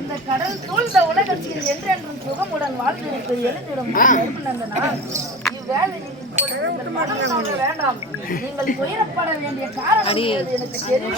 இந்த கடல் சூழ்ந்த உலகத்தில் என்றென்றும் சுகமுடன் வாழ்ந்திருக்கு எழுந்திடும் இவ்வேளை வேண்டாம். நீங்கள் துயரப்பட வேண்டிய காரணம் எனக்கு தெரியும்.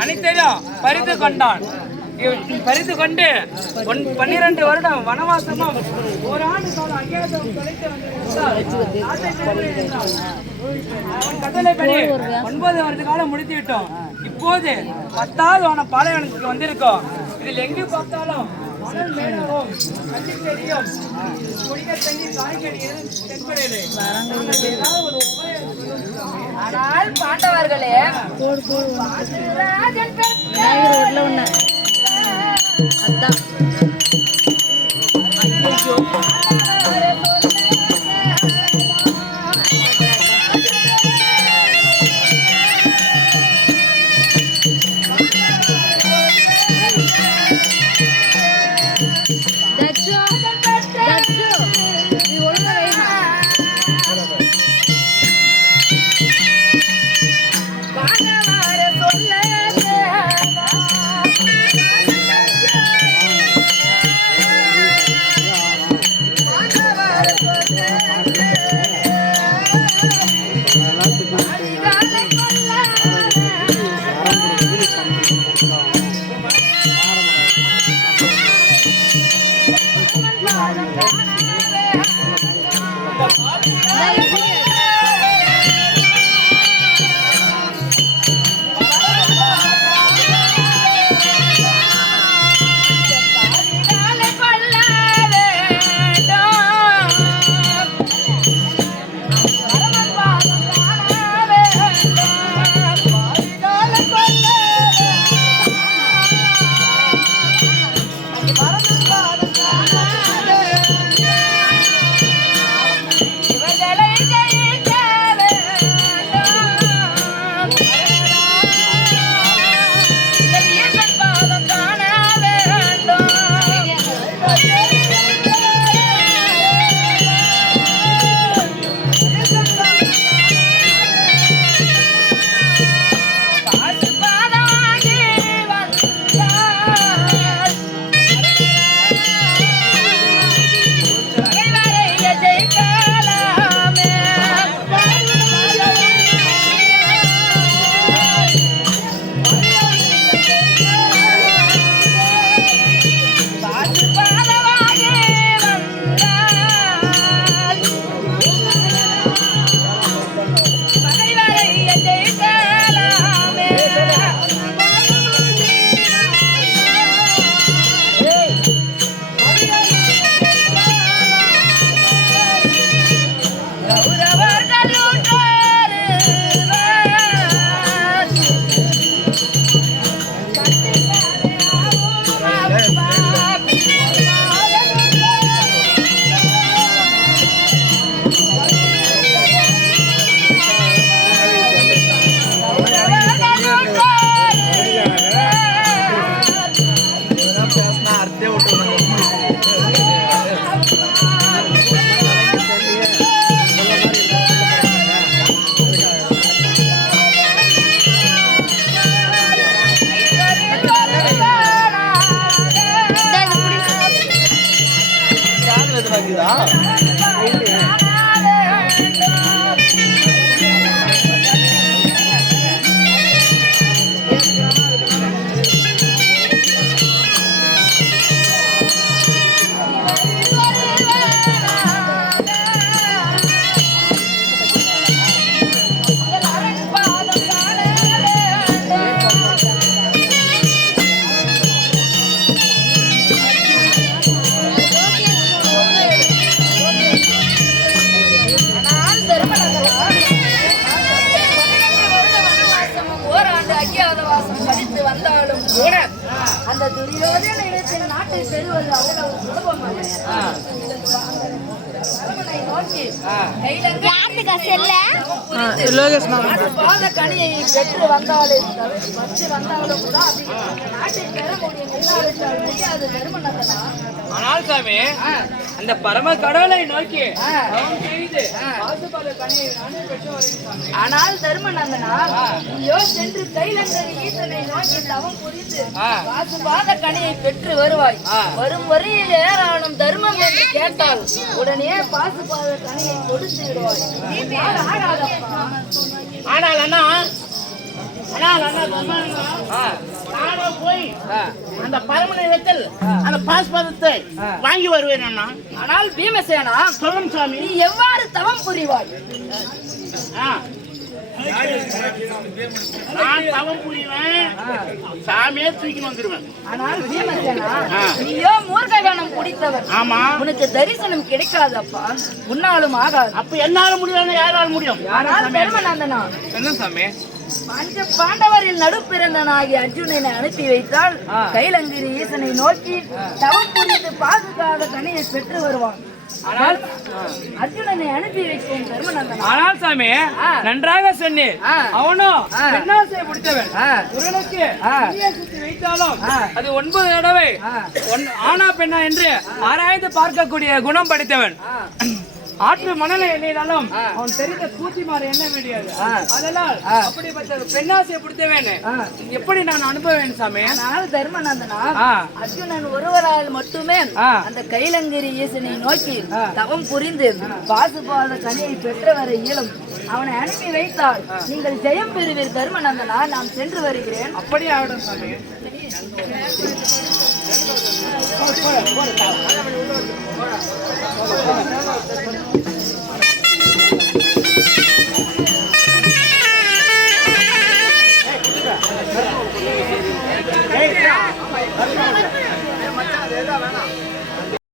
அனைத்தையும் பறித்து கொண்டான். பறித்து கொண்டு 12 வருடம் வனவாசமும் ஒரு ஆண்டு காலம் அஞ்ஞாதம் தொலைத்து கட்டளைப்படி 9 வருட காலம் முடித்து விட்டோம். இப்போது 10வது பாலைவனத்துக்கு வந்திருக்கோம். இதில் எங்கு பார்த்தாலும் மணல் மேடவும் கட்டிச்செடியும் குடிக்க தண்ணி காய்கறியும் தென்படையிலே. ஆனால் பாண்டவர்களே அதான் வந்தாலும் கூட அந்த துரியோதன இடத்தில் நாட்டை பெறுவது அவ்வளவு சுலபமாக கனியை பெற்று வந்தாலும் கூட நாட்டை பெற முடியாது தர்மநந்தனா. ஆனால் சாமி அந்த பரம கடவுளை நோக்கி ஆனால் தர்மநந்தனா நீயோ சென்று கைலங்கரி ஈசனை நோக்கி தவம் புரிந்து பாசுபாத கனியை பெற்று வருவாய். வரும் வரையில் ஏராளம் தர்மம் என்று கேட்டால் உடனே பாசுபாத கனியை கொடுத்து விடுவாய். ஆகாதப்பா. ஆனால் அண்ணா போய் அந்த பரமனிடத்தில் அந்த பாஸ்பதத்தை வாங்கி வருவேன் அண்ணா. ஆனால் பீமசேனா சொல்லும் சாமி, நீ எவ்வாறு தவம் புரிவாய்? நான் தவம் புரிவேன், சாமியே தூக்கி வந்துருவேன். ஆனால் பீமசேனா நீயோ மூர்க்ககணம் குடித்தவர். ஆமா, உனக்கு தரிசனம் கிடைக்காதப்பா, உன்னாலும் ஆகாது. அப்ப என்னால முடியும், யாரால முடியும்? ஆனால் தர்மநந்தனா என்ன சாமி பஞ்ச பாண்டவரில் நடுப்பிறந்தனாகி அர்ஜுனனை அனுப்பி வைத்தால் கைலங்கிரி ஈசனை நோக்கி தவம் புரிந்து பாதுகாத கனியை பெற்று வருவான். ஆனால் அர்ஜுனனை அனுப்பி வைக்கும் தர்மநந்தன். ஆனால் சாமி நன்றாக சொன்னீர். அவனும் பெண்ணாசை பிடித்தவன். ஒருவனுக்கு சுத்தி வைத்தாலும் அது 9 தடவை ஆனா பெண்ணா என்று ஆராய்ந்து பார்க்கக்கூடிய குணம் படைத்தவன். ஆற்று மணலை எண்ணினாலும் அவன் தெரிந்த கூத்திமாறு எண்ண முடியாது. அதனால் அப்படிப்பட்ட பெண்ணாசையை பிடித்தவன் எப்படி நான் அனுபவேன் சாமி? ஆனால் தர்மநந்தனா அர்ஜுனன் ஒருவரால் மட்டுமே அந்த கைலங்கிரி ஈசனை நோக்கி தவம் புரிந்து பாசுபாத கனியை பெற்றவரை இயலும். அவனை அனுப்பி வைத்தால் நீங்கள் ஜெயம் பெறுவீர் தர்மநந்தனா. நான் சென்று வருகிறேன். அப்படியே ஆகட்டும் சாமி.